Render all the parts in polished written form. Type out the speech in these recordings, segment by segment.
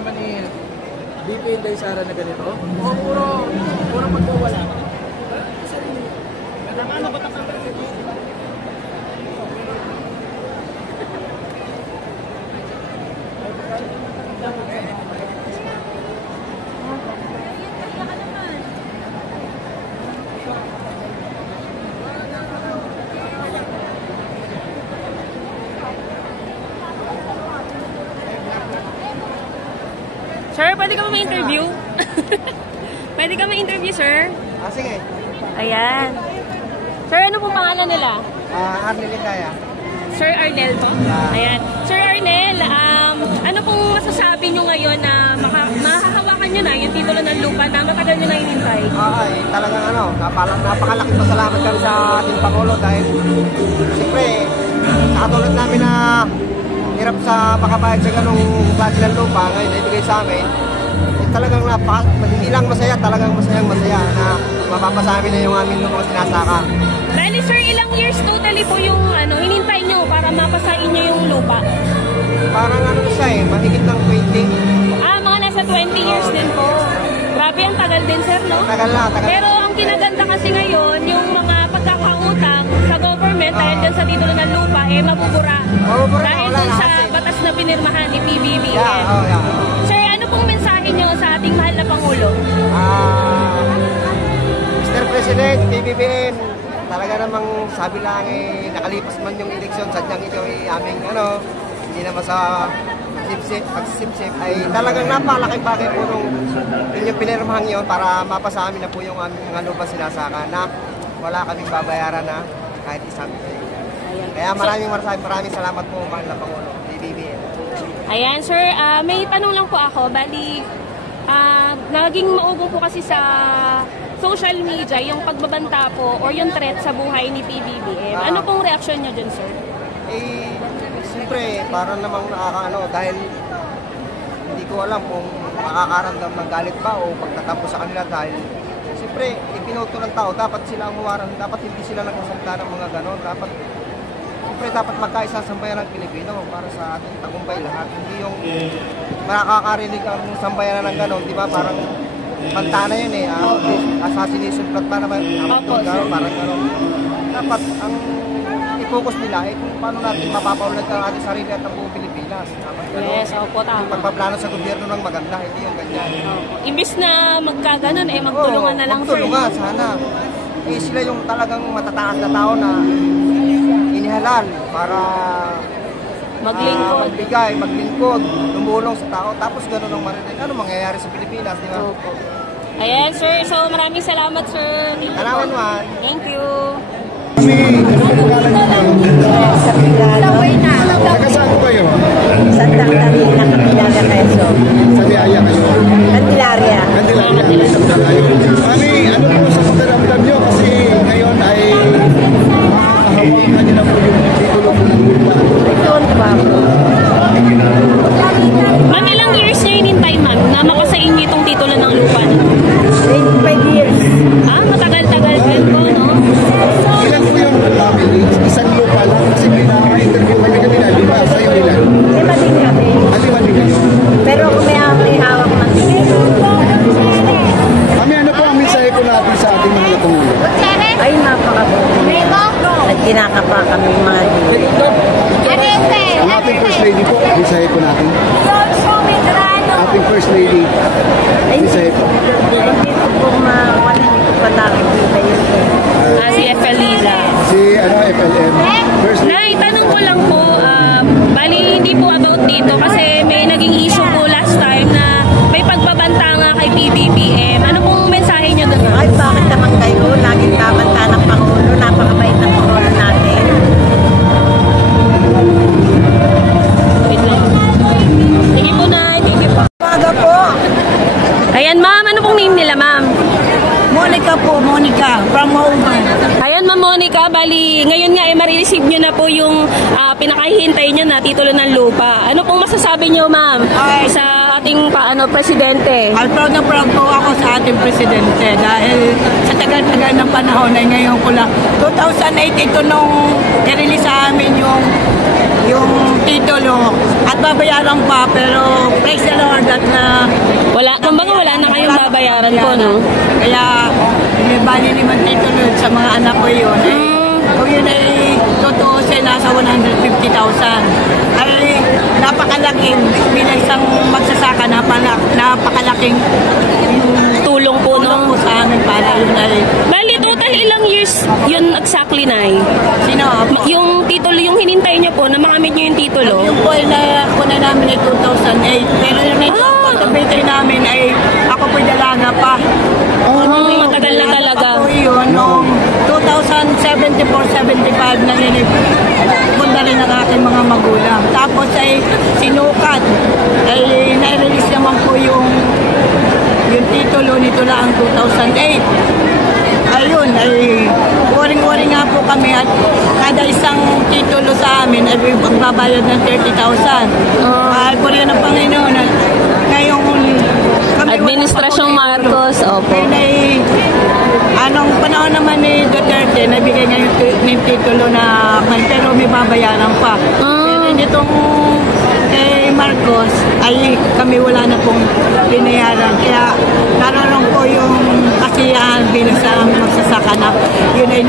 programa ni VP Inday Sara na ganito? O puro pagkuwala? Tama na ba ito? Sir, pwede ka ba ma-interview? Pwede ka ma-interview, sir? Sige. Ayan. Sir, ano pong pangalan nila? Arnel Indaya. Sir Arnel po? Ayan. Sir Arnel, ano pong masasabi nyo ngayon na mahahawakan nyo na yung titulo ng lupa na matagal nyo na hinintay? Ay, talagang napakalaking pasalamat kami sa ating Pangulo dahil siyempre, sa katulad namin na hirap sa makabayad sa ganung klase ng lupa ngayon ibigay sa amin, talagang hindi lang masaya, talagang masaya na mapapasamin na yung aming lupang sinasaka. Dahil sir, ilang years totally po yung hinintay nyo para mapasain nyo yung lupa? Parang siya mahigit ng 20. Mga nasa 20 years din po. Grabe, ang tagal din sir, no? Tagal. Pero ang kinaganda kasi ngayon, yung mga pagkakautang sa government dahil dyan sa titulo ng lupa, mabubura. Dahil dun sa batas na pinirmahan ni PBBM. Sir, ano pong mensahe nyo sa ating mahal na Pangulo? Mr. President, PBBM, talaga namang sabi lang nakalipas man yung eleksyon, sadyang ikaw aming hindi naman sa pagsisimsip ay talagang napalaking bagay po nung inyong pinirmahan yun para mapasa amin na po yung aming mga lupang sinasaka na wala kaming babayaran na kahit isang kaya maraming salamat po mahal na Pangulo, PBBM. Ayan sir, may tanong lang po ako, bali naging maugong po kasi sa social media yung pagbabanta po or yung threat sa buhay ni PBBM. Ano pong reaksyon nyo dyan sir? Siyempre, parang namang dahil hindi ko alam kung makakaramdam ng galit ba o pagtatampo sa kanila dahil siyempre, ipinoto ng tao, dapat sila ang huwaran, dapat hindi sila nagkasalita ng mga ganon, dapat magkaisa sa sambayan ng Pilipino para sa ating tagumpay lahat, hindi yung makakarinig ang sambayan ng ganon, di ba, parang pantana yun assassination plot pa naman, parang ganon, dapat ang focus nila kung paano natin mapapaunlad ang ating sarili at ang buong Pilipinas. Yes, opo, tama. Pagpaplano sa gobyerno ng maganda, hindi yung ganyan. Imbis na magkaganon, magtulungan na lang, sir. Magtulungan, sana. Sila yung talagang matataas na tao na inihalal para maglingkod. Maglingkod, tumulong sa tao. Tapos gano'n ang marinig. Ano mangyayari sa Pilipinas, di ba? Opo. Ayan, sir. So, maraming salamat, sir. Kalawan man. Thank you. Sa Pilano. Taga-saan po kayo? Sa Tangtangina, Kapilala, Quezon. Sa Biaya kayo? Candelaria. Mami, ano po sa pagdaramdam nyo? Kasi ngayon ay hawakan nyo na po yung titulo po ng lupa. Itoon pa po. Ma'am, ilang years nyo hinintay, ma'am, na mapasain nyo itong titulo ng lupa? 25 years. Matagal-tagal din po, no? Ilan po yung family? Isang lupa lang kasi may na-interview kami kanina. Lima sa'yo ilan? 5 din kami. 5 din kayo? Pero kung may hawak ng tingin. Mami, ano po ang mensahe po natin sa ating mga Pangulo? Ay, napakabuti. Nagkinakapa kami mga dito. Ang ating First Lady po, mensahe po natin. Ating First Lady, mensahe po. Hindi ko po hindi ko pa nakikita yun. Si Efelila. Si FLM. First Lady. Nay, tanong ko lang po, bali hindi po about dito kasi may naging issue po last time na may pagbabanta nga kay PBBM. Ano pong mensahe nyo doon? Ay, bakit naman kayo? Laging kabanta ng Pangulo. Napakabait ng Pangulo natin. Wait lang. Sige po, Nay. Thank you po. Umaga po. Ayan, ma'am. Ano pong name nila, ma'am? Monica po. Monica. From Oman. Ayan, Ma'am Monica. Bali, ngayon nga marireceive nyo na po yung pinakahihintay nyo na titulo ng lupa. Ano pong masasabi nyo, ma'am, sa ating presidente? Proud na proud po ako sa ating presidente dahil sa tagal-tagal ng panahon ay ngayon ko lang. 2008 ito nung i-release sa amin yung titulo titulo at babayaran pa, pero praise the Lord at na Kumbaga wala na kayong babayaran po, no? Kaya bali 5 titulo sa mga anak ko yun. Kung yun ay tutuusin, nasa 150,000. Ay napakalaking bilang isang magsasaka, napakalaking Tulong po, no? tulong po sa amin para yun ay Bali, total ilang years yun exactly, Nay? sino? Yung titulo, yung hinintay niyo po na makamit niyo yung titulo? Yung po ay kuna namin ay 2008. Pero yung pagkabitay namin ay ako po'y dalaga pa. Matagal na talaga. Ako yun, noong 2074-75 na punta rin ang aking mga magulang. Tapos ay sinukat. Ay nai-release naman po yung titulo nito lang 2008. Ayun, ay waring-waring nga po kami at kada isang titulo sa amin ay magbabayad ng 30,000. Mahal po rin ng Panginoon at ngayong kami Administrasyong Marcos, opo. Anong panahon naman ni Duterte, nabigay ngayon yung titulo na pero may babayaran pa. Pero nitong kay Marcos ay kami wala na pong binayaran. Kaya naroon ko yung kasiyahan bilang sa magsasaka na yun ay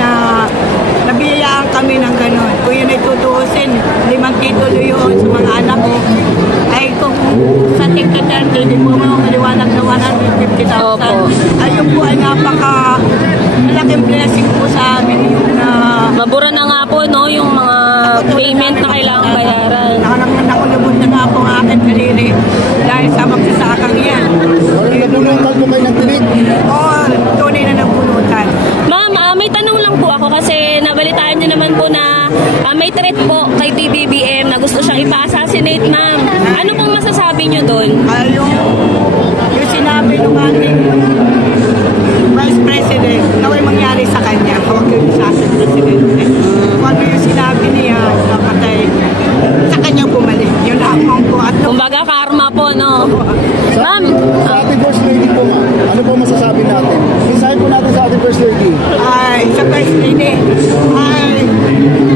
nabiyayaan kami ng gano'n. Kung yun ay tutuusin, 5 titulo yun sa mga anak ko, ay kung sa tingkat 30, hindi mo maliwanag na 150,000. Ayun po ay malaking blessing po sa amin yung Mabura na nga po, no, yung mga payment na kailangan bayaran. Nakulubot na nga po ang aking sarili dahil sa magsasakang yan. Napunutan po kayo ng tinig? Oo, tunay na napunutan. Ma'am, may tanong lang po ako kasi nabalitaan niyo naman po na may threat po kay PBBM na gusto siyang ipa-assassinate, ma'am. Ano pong masasabi niyo doon? Yung sinabi ng ating Vice President na may mangyari sa kanya, huwag yung sa ating Presidente. Kung ano yung sinabi niya, dapat sa kanya bumalik. Yun lamang po. At Kumbaga karma po, no? Ma'am, Sa ating First Lady po, ma'am, ano po masasabi natin? Isahin po natin sa ating First Lady. ay sa Vice Lady, ay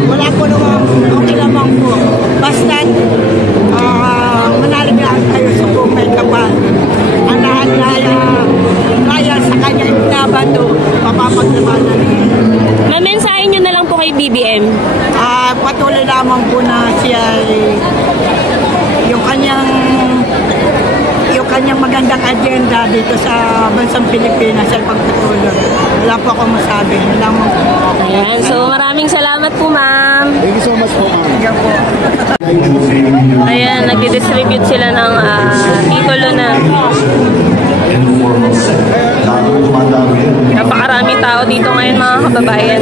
wala po naman, okay lamang po. Basta manalig lang kayo sa kung may kapal. Ang lahat kaya sa kanya ibinabato, mapapaglabanan niya. mamensahin niyo na lang po kay BBM. Patuloy lamang po na siya ay yung kanyang magandang agenda dito sa bansang Pilipinas ay pagpatuloy. Wala po akong masabi. Wala mo. Ayan, so maraming salamat po, ma'am. Thank you so much po, ma'am. Sige po. Ayan, nagdi-distribute sila ng titulo na. Napakaraming tao dito ngayon, mga kababayan.